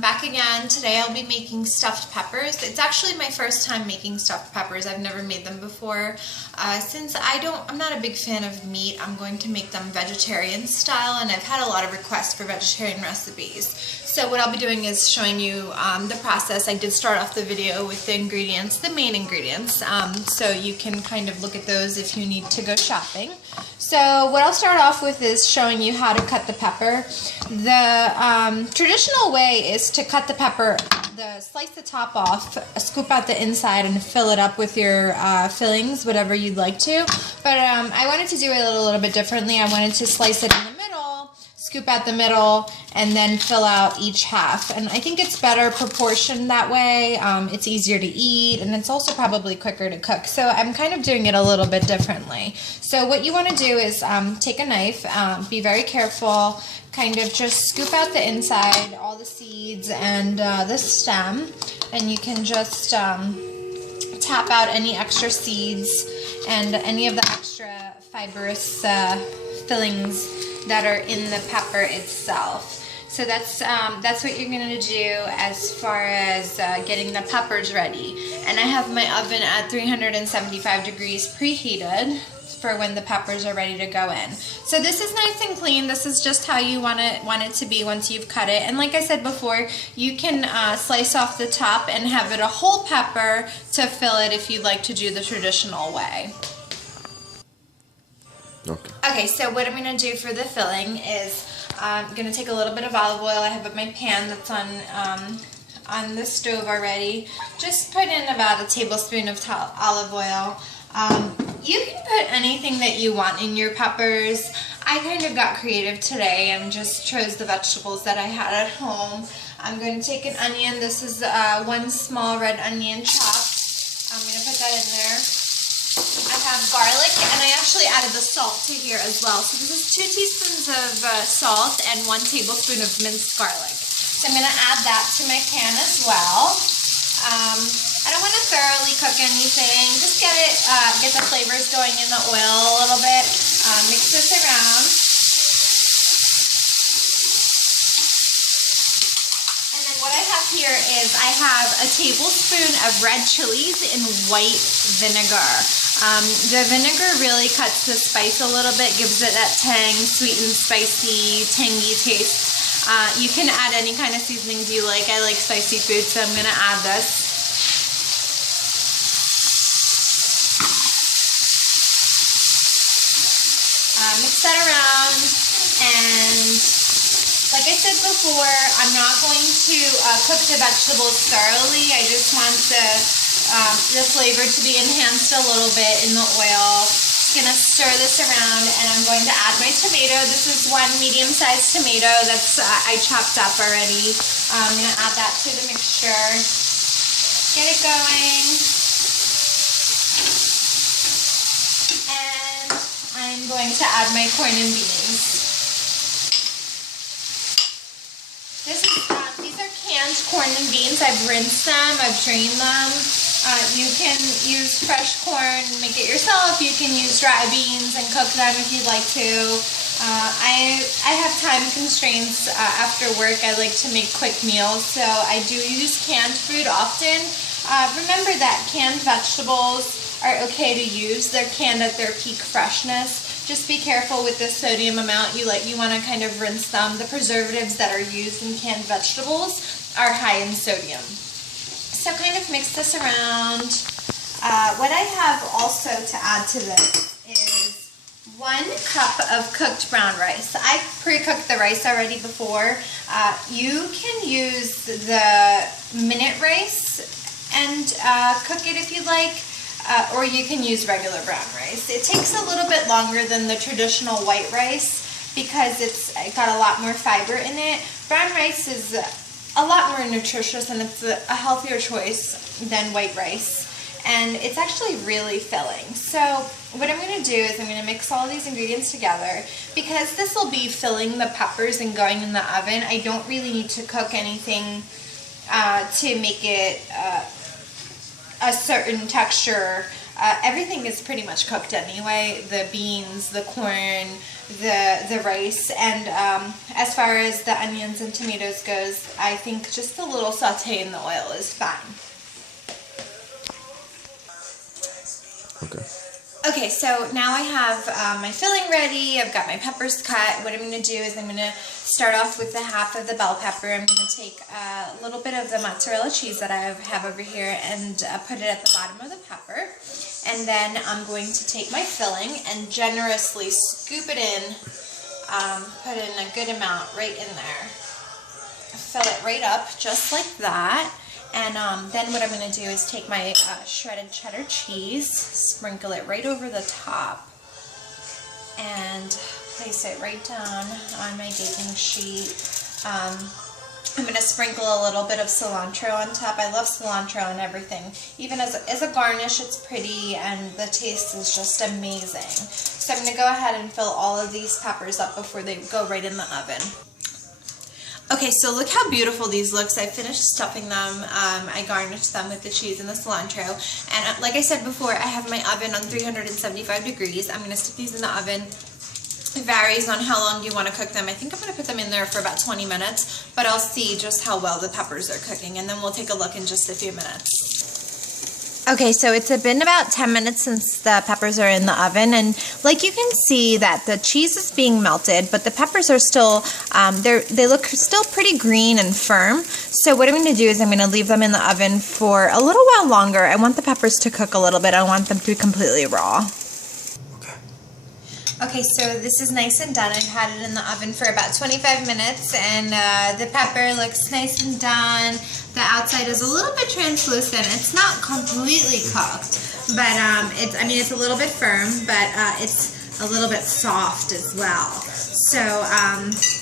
Back again. Today I'll be making stuffed peppers. It's actually my first time making stuffed peppers. I've never made them before. Since I'm not a big fan of meat, I'm going to make them vegetarian style, and I've had a lot of requests for vegetarian recipes. So what I'll be doing is showing you the process. I did start off the video with the ingredients, the main ingredients, so you can kind of look at those if you need to go shopping. So what I'll start off with is showing you how to cut the pepper. The traditional way is to cut the pepper, slice the top off, scoop out the inside, and fill it up with your fillings, whatever you'd like to. But I wanted to do it a little bit differently. I wanted to slice it in the middle, scoop out the middle, and then fill out each half. And I think it's better proportioned that way. It's easier to eat, and it's also probably quicker to cook. So I'm kind of doing it a little bit differently. So what you want to do is take a knife, be very careful, kind of just scoop out the inside, all the seeds and the stem, and you can just tap out any extra seeds and any of the extra fibrous fillings that are in the pepper itself. So that's what you're going to do as far as getting the peppers ready. And I have my oven at 375 degrees preheated for when the peppers are ready to go in. So this is nice and clean. This is just how you want it to be once you've cut it. And like I said before, you can slice off the top and have it a whole pepper to fill it if you'd like to do the traditional way. Okay, so what I'm going to do for the filling is I'm going to take a little bit of olive oil. I have my pan that's on the stove already. Just put in about a tablespoon of olive oil. You can put anything that you want in your peppers. I kind of got creative today and just chose the vegetables that I had at home. I'm going to take an onion. This is one small red onion chopped. I'm going to put that in there. I have garlic, and I actually added the salt to here as well. So this is 2 teaspoons of salt and 1 tablespoon of minced garlic. So I'm going to add that to my pan as well. I don't want to thoroughly cook anything. Just get the flavors going in the oil a little bit. Mix this around. And then what I have here is I have a tablespoon of red chilies in white vinegar. The vinegar really cuts the spice a little bit, gives it that tang, sweet and spicy, tangy taste. You can add any kind of seasonings you like. I like spicy food, so I'm going to add this. Mix that around, and like I said before, I'm not going to cook the vegetables thoroughly. I just want the flavor to be enhanced a little bit in the oil. Just gonna stir this around, and I'm going to add my tomato. This is one medium-sized tomato that's I chopped up already. I'm gonna add that to the mixture. Get it going. I'm going to add my corn and beans. These are canned corn and beans. I've rinsed them, I've drained them. You can use fresh corn, make it yourself. You can use dry beans and cook them if you'd like to. I have time constraints after work. I like to make quick meals, so I do use canned food often. Remember that canned vegetables are okay to use. They're canned at their peak freshness. Just be careful with the sodium amount. You want to kind of rinse them. The preservatives that are used in canned vegetables are high in sodium. So kind of mix this around. What I have also to add to this is 1 cup of cooked brown rice. I pre-cooked the rice already before. You can use the minute rice and cook it if you'd like. Or you can use regular brown rice. It takes a little bit longer than the traditional white rice because it's got a lot more fiber in it. Brown rice is a lot more nutritious, and it's a healthier choice than white rice. And it's actually really filling. So what I'm going to do is I'm going to mix all these ingredients together. Because this will be filling the peppers and going in the oven, I don't really need to cook anything to make it a certain texture everything is pretty much cooked anyway. The beans, the corn, the rice, and as far as the onions and tomatoes goes, I think just a little saute in the oil is fine. Okay. Okay, so now I have my filling ready. I've got my peppers cut. What I'm going to do is I'm going to start off with the half of the bell pepper. I'm going to take a little bit of the mozzarella cheese that I have over here and put it at the bottom of the pepper. And then I'm going to take my filling and generously scoop it in, put in a good amount right in there. Fill it right up just like that. And then what I'm going to do is take my shredded cheddar cheese, sprinkle it right over the top, and place it right down on my baking sheet. I'm going to sprinkle a little bit of cilantro on top. I love cilantro and everything. Even as a garnish, it's pretty and the taste is just amazing. So I'm going to go ahead and fill all of these peppers up before they go right in the oven. Okay, so look how beautiful these look. I finished stuffing them. I garnished them with the cheese and the cilantro. And like I said before, I have my oven on 375 degrees. I'm going to stick these in the oven. It varies on how long you want to cook them. I think I'm going to put them in there for about 20 minutes, but I'll see just how well the peppers are cooking, and then we'll take a look in just a few minutes. Okay, so it's been about 10 minutes since the peppers are in the oven, and like you can see that the cheese is being melted, but the peppers are still, they look still pretty green and firm. So what I'm going to do is I'm going to leave them in the oven for a little while longer. I want the peppers to cook a little bit. I want them to be completely raw. Okay, so this is nice and done. I've had it in the oven for about 25 minutes, and the pepper looks nice and done. The outside is a little bit translucent. It's not completely cooked, but it's a little bit firm, but it's a little bit soft as well. So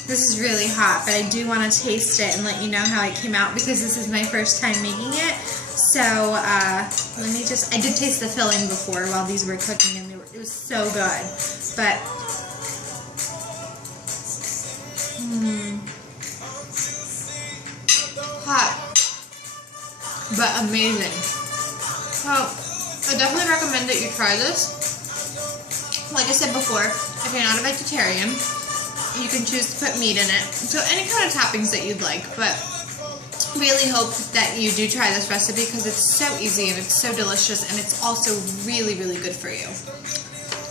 this is really hot, but I do want to taste it and let you know how it came out because this is my first time making it. So I did taste the filling before while these were cooking, and it was so good. But hot, but amazing. So I definitely recommend that you try this. Like I said before, if you're not a vegetarian, you can choose to put meat in it. So any kind of toppings that you'd like, but really hope that you do try this recipe because it's so easy and it's so delicious and it's also really, really good for you.